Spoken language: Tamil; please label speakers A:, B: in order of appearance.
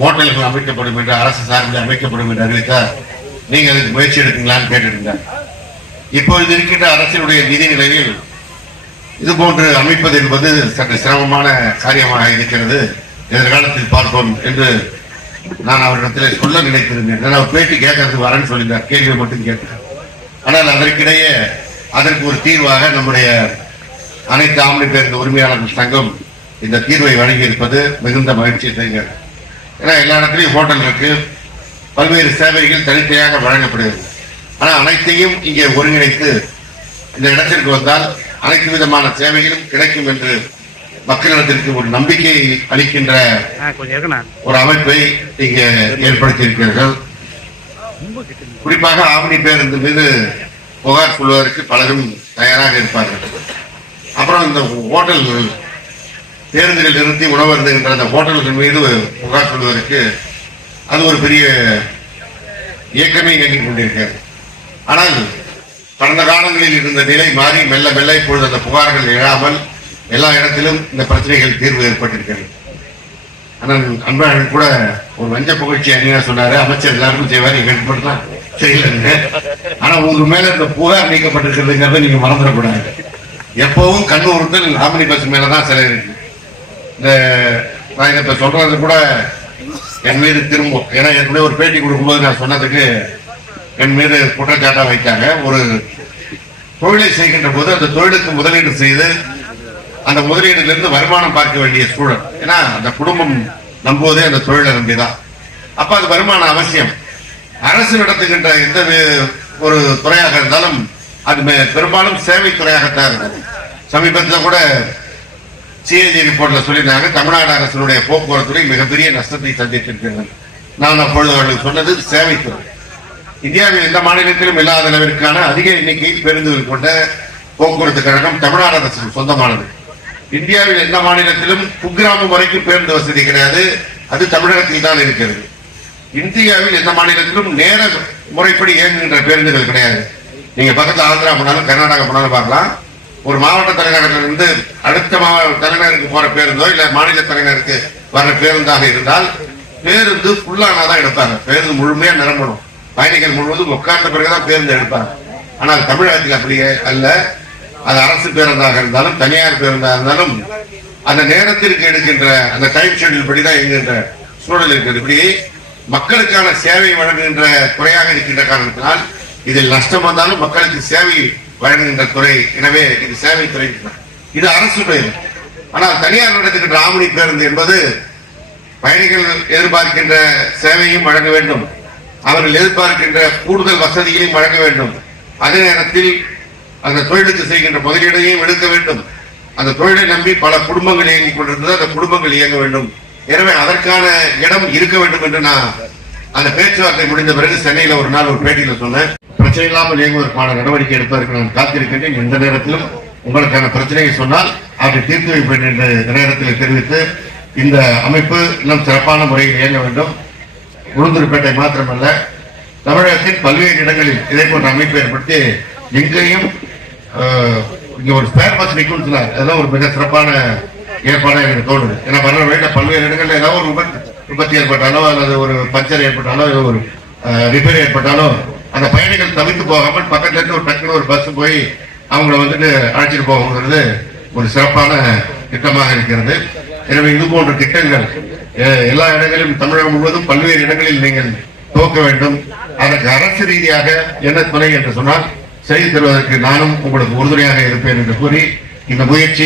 A: மோட்டல்கள் அமைக்கப்படும் என்று அரசு சார்பில் அமைக்கப்படும் என்று அறிவித்தார். நீங்கள் அதுக்கு முயற்சி எடுக்கீங்களான்னு கேட்டிருந்தார். இப்பொழுது இருக்கின்ற அரசினுடைய நிதி நிலையில் இது போன்று அமைப்பது என்பது சற்று சிரமமான காரியமாக இருக்கிறது. எதிர்காலத்தில் பார்ப்போம் என்று நான் அவரிடத்தில் சொல்ல நினைத்திருந்தேன். நான் அவர் பேட்டி கேட்கறதுக்கு வரேன்னு சொல்லியிருந்தார். கேள்வி மட்டும் கேட்டார் ஆனால் அதற்கிடையே அதற்கு ஒரு தீர்வாக நம்முடைய அனைத்து ஆம்பளை பேருந்து உரிமையாளர்கள் சங்கம் இந்த தீர்வை வழங்கியிருப்பது மிகுந்த மகிழ்ச்சி செய்கிறது ஏன்னா எல்லா இடத்துலையும் ஹோட்டல் இருக்கு. பல்வேறு சேவைகள் தனித்தனியாக வழங்கப்படுகிறது. ஆனால் அனைத்தையும் இங்கே ஒருங்கிணைத்து இந்த இடத்திற்கு வந்தால் அனைத்து விதமான சேவைகளும் கிடைக்கும் என்று மக்களிடத்திற்கு ஒரு நம்பிக்கை அளிக்கின்ற ஒரு அமைப்பை இங்கே ஏற்படுத்தி இருக்கிறீர்கள் குறிப்பாக ஆவணி பேருந்து மீது புகார் சொல்வதற்கு பலரும் தயாராக இருப்பார்கள். அப்புறம் இந்த ஹோட்டல்கள் பேருந்துகள் நிறுத்தி உணவு இருந்துகின்ற அந்த ஹோட்டல்கள் மீது புகார் சொல்வதற்கு அது ஒரு பெரிய இயக்கமே இயங்கிக் கொண்டிருக்கிறது. ஆனால் கடந்த காலங்களில் இருந்த நிலை மாறி மெல்ல மெல்ல இப்பொழுது அந்த புகார்கள் எழாமல் எல்லா இடத்திலும் இந்த பிரச்சனைகள் தீர்வு ஏற்பட்டிருக்கிறது. ஆனால் அன்பழகன் கூட ஒரு வஞ்ச புகழ்ச்சி அணியா சொன்னாரு அமைச்சர் எல்லாருக்கும் செய்வார் எங்களுக்கு மட்டும் தான் ஆனா உங்க மேல இந்த புகார் நீக்கப்பட்டிருக்கிறதுங்கிறத நீங்க மறந்துடக்கூடாது. எப்பவும் கண்ணு உறுத்தல் ஆமணி பஸ் மேலதான் சிலை இருக்கு. இந்த நான் இதை சொல்றது கூட என் மீது திரும்பும். ஏன்னா ஏற்கனவே ஒரு பேட்டி கொடுக்கும்போது நான் சொன்னதுக்கு என் மீது குற்றச்சாட்டாக வைத்தாங்க. ஒரு தொழிலை செய்கின்ற போது அந்த தொழிலுக்கு முதலீடு செய்து அந்த முதலீடுலேருந்து வருமானம் பார்க்க வேண்டிய சூழல். ஏன்னா அந்த குடும்பம் நம்புவதே அந்த தொழிலை நம்பிதான். அப்போ அது வருமானம் அவசியம். அரசு நடத்துகின்ற எந்த ஒரு துறையாக இருந்தாலும் அது மே- பெரும்பாலும் சேவை துறையாகத்தான் இருக்கும். சமீபத்தில் கூட சிஏஜி ரிப்போர்ட்ல சொல்லியிருந்தாங்க. தமிழ்நாடு அரசினுடைய போக்குவரத்துறை மிகப்பெரிய நஷ்டத்தை சந்தித்திருக்கிறது. நான் அப்பொழுது அவர்களுக்கு சொன்னது சேவைத்துறை. இந்தியாவில் எந்த மாநிலத்திலும் இல்லாத அளவிற்கான அதிக எண்ணிக்கையில் பேருந்துகள் கொண்ட போக்குவரத்து கழகம் தமிழ்நாடு அரசுக்கு சொந்தமானது. இந்தியாவில் எந்த மாநிலத்திலும் குக்கிராமம் வரைக்கும் பேருந்து வசதி கிடையாது. அது தமிழகத்தில் தான் இருக்கிறது. இந்தியாவில் எந்த மாநிலத்திலும் நேர முறைப்படி இயங்குகின்ற பேருந்துகள் கிடையாது. நீங்க பக்கத்தில் ஆந்திரா போனாலும் கர்நாடகா போனாலும் பார்க்கலாம். ஒரு மாவட்ட தலைநகரிலிருந்து அடுத்த மாவட்ட தலைநகருக்கு போற பேருந்தோ இல்ல மாநில தலைநகருக்கு வர பேருந்தாக இருந்தால் பேருந்து ஃபுல்லானாதான் எடுப்பாங்க. பேருந்து முழுமையா நிரம்பணும். பயணிகள் முழுவதும் உட்கார்ந்த பிறகுதான் பேருந்து எடுப்பாங்க. ஆனால் தமிழகத்தில் அப்படியே அல்ல. அது அரசு பேருந்தாக இருந்தாலும் தனியார் பேருந்தாக இருந்தாலும் அந்த நேரத்திற்கு எடுக்கின்ற அந்த டைம் ஷெட்யூல் படிதான் இயங்குகின்ற சூழல் இருக்கிறது இப்படி மக்களுக்கான சேவை வழங்குகின்ற குறையாக இருக்கின்ற காரணத்தினால் இதில் நஷ்டம் வந்தாலும் மக்களுக்கு சேவை வழங்குகின்ற துறை. எனவே இது சேவை துறை. இது அரசு பெயர் ஆனால் தனியார் நடத்துகின்ற ஆமணி பேருந்து என்பது பயணிகள் எதிர்பார்க்கின்ற சேவையும் வழங்க வேண்டும். அவர்கள் எதிர்பார்க்கின்ற கூடுதல் வசதிகளையும் வழங்க வேண்டும். அதே நேரத்தில் அந்த தொழிலுக்கு செய்கின்ற முதலீடையும் எடுக்க வேண்டும். அந்த தொழிலை நம்பி பல குடும்பங்கள் இயங்கிக் கொண்டிருந்தது. அந்த குடும்பங்கள் இயங்க வேண்டும். எனவே அதற்கான இடம் இருக்க வேண்டும் என்று நான் அந்த பேச்சுவார்த்தை முடிந்த பிறகு சென்னையில் ஒரு நாள் ஒரு பேட்டியில் சொன்னேன். பிரச்சனை இல்லாமல் இயங்குவதற்கான நடவடிக்கை எடுப்பதற்கு நான் காத்திருக்கின்றேன். எந்த நேரத்திலும் உங்களுக்கான பிரச்சனையை சொன்னால் அதை தீர்த்து வைப்பேன் என்ற இந்த நேரத்தில் தெரிவித்து இந்த அமைப்பு இன்னும் சிறப்பான முறையில் இயங்க வேண்டும். உளுந்தூர்பேட்டை மாத்திரமல்ல தமிழகத்தின் பல்வேறு இடங்களில் இதே போன்ற அமைப்பு ஏற்படுத்தி எங்கேயும் இங்க ஒரு ஸ்பேர் பஸ் நிற்கும் சொன்னார் அதெல்லாம் ஒரு மிக சிறப்பான ஏற்பாடாக எனக்கு தோணுது. ஏன்னா வர வழியில பல்வேறு இடங்களில் ஏதாவது ஒரு விபத்து விபத்து ஏற்பட்டாலோ அல்லது ஒரு பஞ்சர் ஏற்பட்டாலோ ஒரு ரிப்பேர் ஏற்பட்டாலோ அந்த பயணிகள் தவிர்த்து போகாமல் பக்கத்துல இருந்து ஒரு டக்குனு ஒரு பஸ் போய் அவங்கள வந்துட்டு அழைச்சிட்டு போகணுங்கிறது ஒரு சிறப்பான திட்டமாக இருக்கிறது. எனவே இது போன்ற திட்டங்கள் எல்லா இடங்களிலும் தமிழகம் முழுவதும் பல்வேறு இடங்களில் நீங்கள் துவக்க வேண்டும். அதற்கு அரசு ரீதியாக என்ன துணை என்று சொன்னால் செய்து தருவதற்கு நானும் உங்களுக்கு உறுதுணையாக இருப்பேன் என்று கூறி இந்த முயற்சி